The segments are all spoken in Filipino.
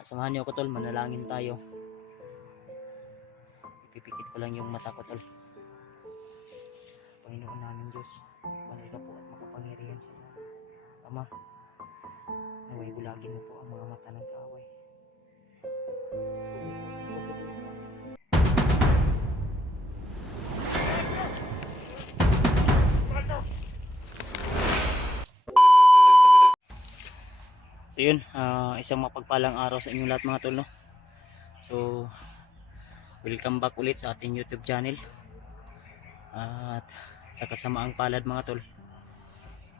Kaya samahan niyo ako tol, manalangin tayo. Ipipikit ko lang yung mata ko tol. Panginoon namin Diyos, banal ka po at makapangyarihan sa lahat. Ama, naway bulagin mo po ang mga mata ng kaaway. So yun, isang mapagpalang araw sa inyong lahat mga tol, no? So welcome back ulit sa ating YouTube channel. At sa kasamaang palad mga tol,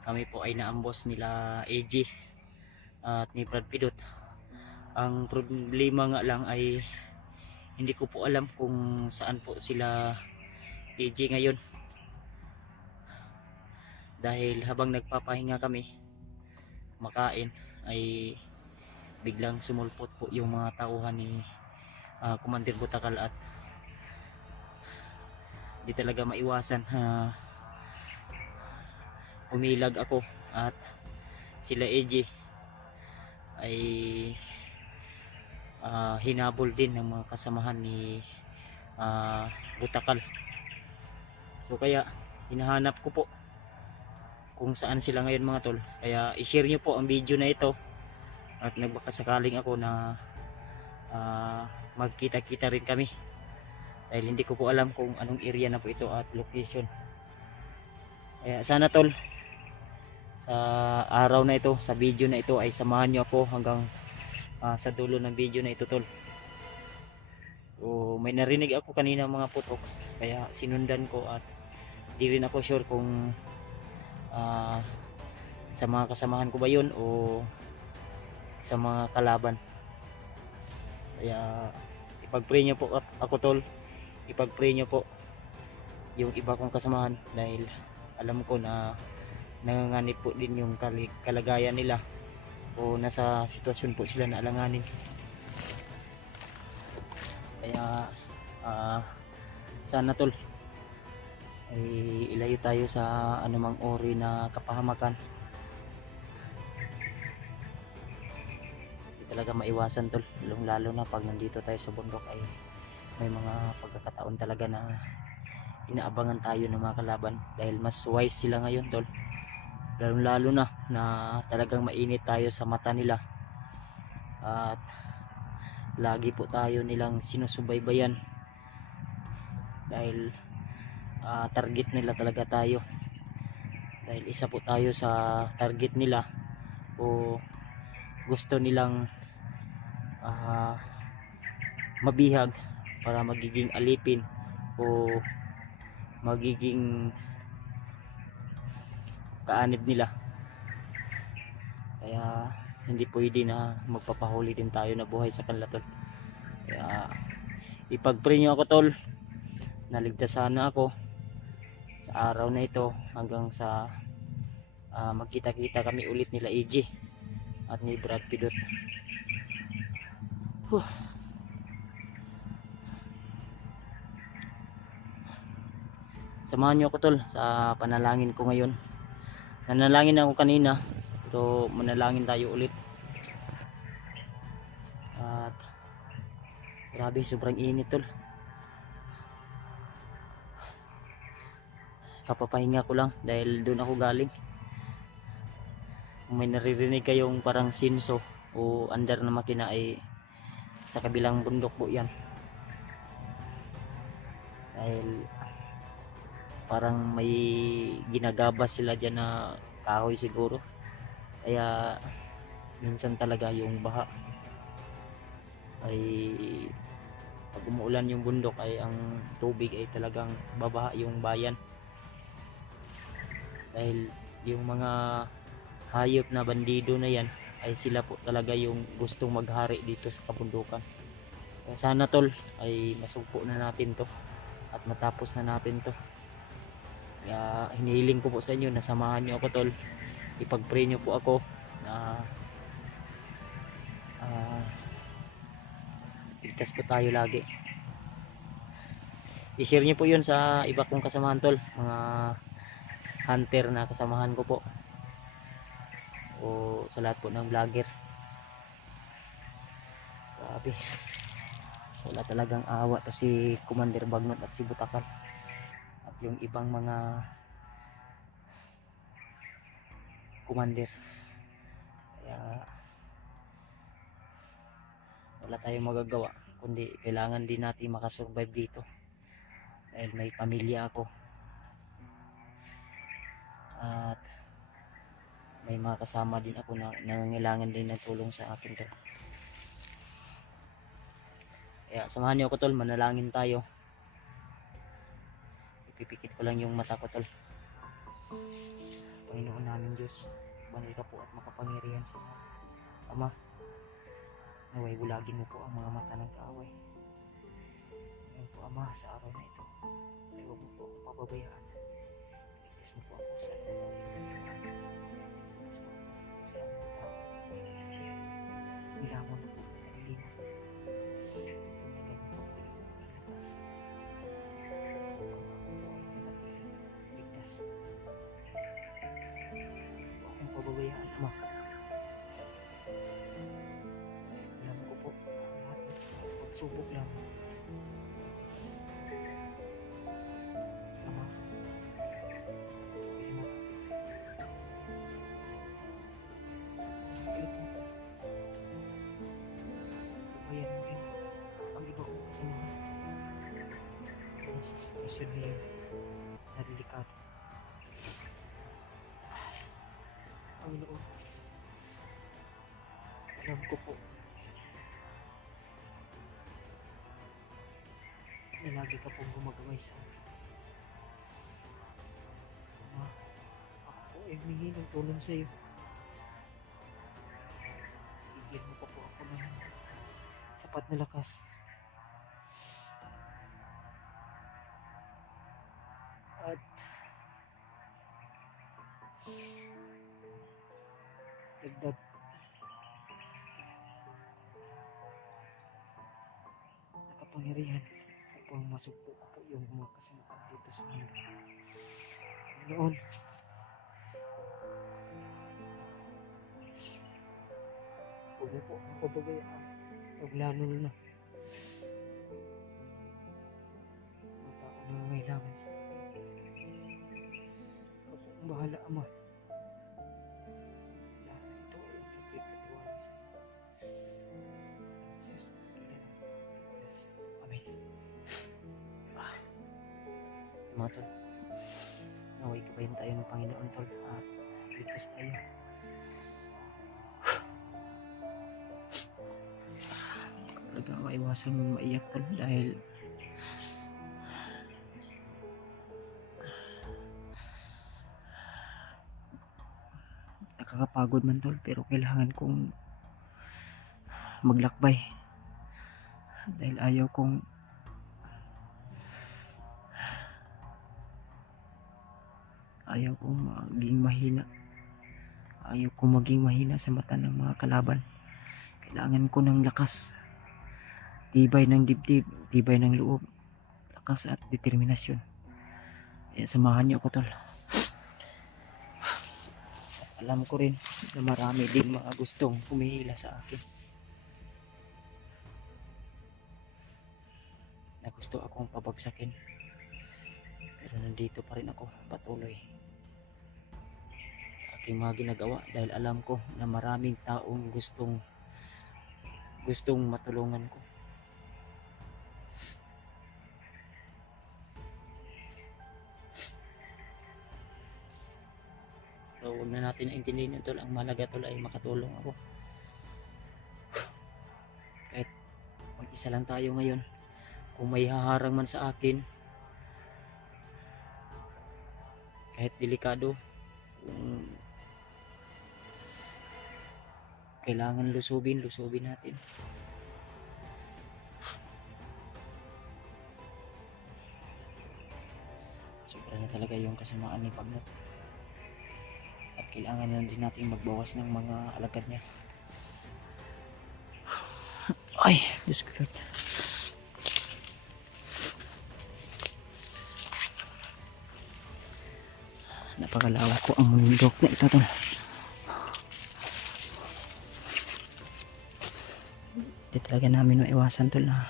kami po ay naambos nila AG at ni Brad Pidot. Ang problema nga lang ay hindi ko po alam kung saan po sila AG ngayon, dahil habang nagpapahinga kami makain ay biglang sumulpot po yung mga tauhan ni Commander Butakal at di talaga maiwasan, umilag ako at sila AJ ay hinabol din ng mga kasamahan ni Butakal. So kaya hinahanap ko po kung saan sila ngayon mga tol, kaya i-share nyo po ang video na ito at nagbakasakaling ako na magkita-kita rin kami, dahil hindi ko po alam kung anong area na po ito at location. Kaya sana tol, sa araw na ito, sa video na ito ay samahan nyo ako hanggang sa dulo ng video na ito tol. So, may narinig ako kanina mga putok, kaya sinundan ko at di rin ako sure kung sa mga kasamahan ko ba yun o sa mga kalaban. Kaya ipag-pray nyo po ako tol, ipag-pray nyo po yung iba kong kasamahan, dahil alam ko na nanganganib po din yung kalagayan nila o nasa sitwasyon po sila na alanganin. Kaya sana tol ay ilayo tayo sa anumang uri na kapahamakan. Hindi talaga maiwasan tol, lalo na pag nandito tayo sa bundok ay may mga pagkakataon talaga na inaabangan tayo ng mga kalaban, dahil mas wise sila ngayon tol, lalo na talagang mainit tayo sa mata nila at lagi po tayo nilang sinusubaybayan, dahil target nila talaga tayo, dahil isa po tayo sa target nila o gusto nilang mabihag para magiging alipin o magiging kaanib nila. Kaya hindi pwede na magpapahuli din tayo na buhay sa kanila tol. Kaya ipag-pray nyo ako tol, naligtas sana ako sa araw na ito hanggang sa magkita-kita kami ulit nila AJ at ni Brad Pidot. Samahan nyo ako tol sa panalangin ko ngayon. Nanalangin ako kanina, pero manalangin tayo ulit. At grabe, sobrang init tol. Kapapahinga ko lang dahil doon ako galing. Kung may naririnig kayong parang sinso o andar na makina ay sa kabilang bundok po yan, dahil parang may ginagabas sila dyan na kahoy siguro, kaya minsan talaga yung baha ay pag umuulan yung bundok ay ang tubig ay talagang babaha yung bayan, dahil yung mga hayop na bandido na yan ay sila po talaga yung gustong maghari dito sa kabundukan. Kaya sana tol ay masugpo na natin to at matapos na natin to. Kaya hinihiling ko po sa inyo na samahan nyo ako tol, ipag-pray nyo po ako na ligtas po tayo lagi. I-share nyo po yun sa iba kong kasamahan tol, mga hunter na kasamahan ko po o sa lahat po ng vlogger. grabe, wala talagang awa to si Commander Bagnot at si Butakal at yung ibang mga commander. Kaya wala tayong magagawa kundi kailangan din natin makasurvive dito dahil may pamilya ako at may mga kasama din ako na nangangailangan din ng tulong sa akin to. Kaya samahan niyo ako tol, manalangin tayo. Ipipikit ko lang yung mata ko tol. Panginoon namin Diyos, banal ka po at makapangyarihan sa Ama, naway bulagin mo po ang mga mata ng kaaway. Ngayon po Ama, sa araw na ito ay huwag mo po akong pababayaan. Iligtas mo po ako sa nilamon na po ng kadiliman. Tingnan mo po yung ilakas. Ligtas. Huwag akong pababayaan Ama. Alam ko po lahat ng pagsubok lang Ama. Pwede mo ayan mo rin ang iba kong kasamahan sa sitwasyon na yun na delikado. Panginoon, alam ko po na lagi ka pong gumagabay sa akin. Ama, ako po ay humingi ng tulong sa iyo. Bigyan mo pa po ako ng sapat na lakas at dagdag nakapangyarihan upang masugpo ko po yung mga kasamaan dito sa mundo. Panginoon, huwag mo po ako pababayaan. Huwag lalo na mga tao na nangangailangan sa akin. Ikaw po ang bahala Ama. Lahat na ito ay ipagpapatiwala sa iyo. Jesus, yes. Amen. Mga tol, naway kabayan tayo ng Panginoon tol at ligtas tayo. Talaga maiwasan yung maiyak tol dahil nakakapagod man tol, pero kailangan kong maglakbay dahil ayaw kong maging mahina sa mata ng mga kalaban. Kailangan ko ng lakas, tibay ng dibdib, tibay ng loob, lakas at determinasyon. Kaya samahan niyo ako tol. Alam ko rin na marami din mga gustong humihila sa akin, na gusto akong pabagsakin, pero nandito pa rin ako patuloy sa aking mga ginagawa dahil alam ko na maraming taong gustong matulungan ko. So huwag na natin intindihin yun tol, ang malaga tol ay makatulong ako. Kahit mag-isa lang tayo ngayon, kung may haharang man sa akin, kahit delikado, kung kailangan lusubin natin. Sobra na talaga yung kasamaan ni Bagnot at kailangan na din natin magbawas ng mga alagad niya. Ay, Diyos ko Lord. Napakalawak ko ang mundok na ito tol. talaga namin maiwasan tol na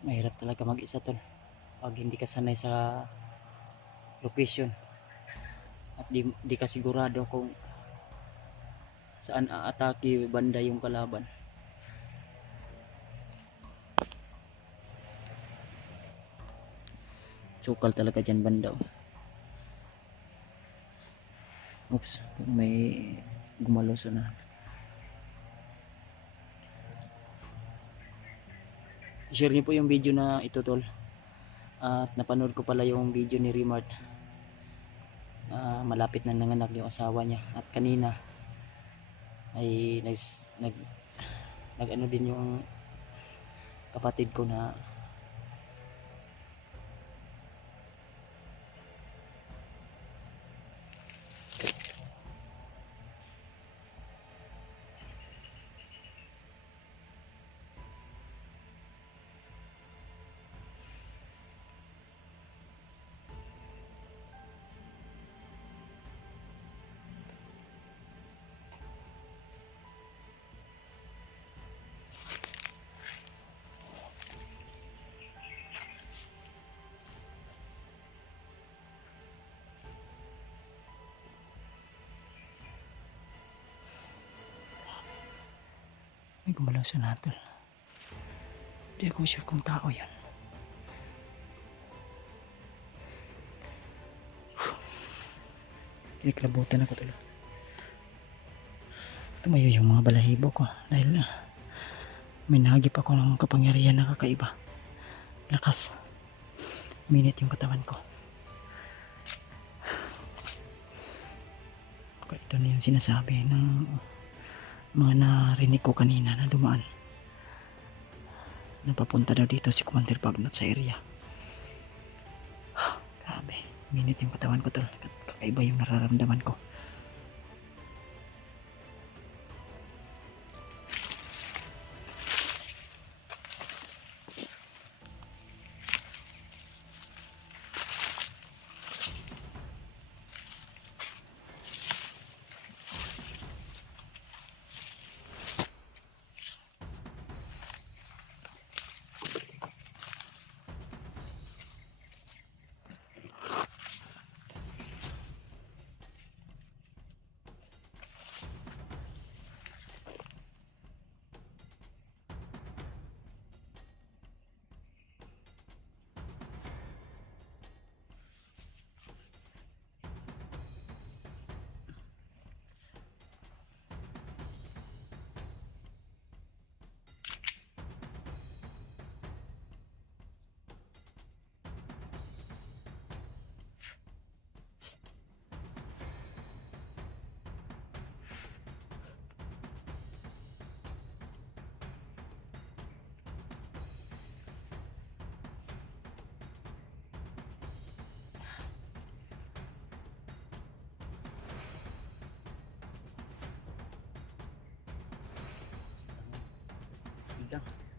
mahirap talaga mag-isa tol pag hindi ka sanay sa location at di ka sigurado kung saan aatake banda yung kalaban. Sukal talaga dyan banda. Oops, may gumalo sa na. I-share niyo po yung video na ito tol. At napanood ko pala yung video ni Rimard. Malapit na nanganak yung asawa niya. At kanina ay nag ano din yung kapatid ko na may gumalaw sa natol. Hindi ako sure kung tao yan. Kiniklabutan ako tuloy. Tumayo yung mga balahibo ko dahil may nahagip ako ng kapangyarihan na kakaiba. Lakas. Minit yung katawan ko. Ito na yung sinasabi ng mga narinig ko kanina na dumaan. Napapunta daw dito si Commander Bagnat sa area. Grabe. Minit yung katawan ko tol. Kakaiba yung nararamdaman ko. Lang.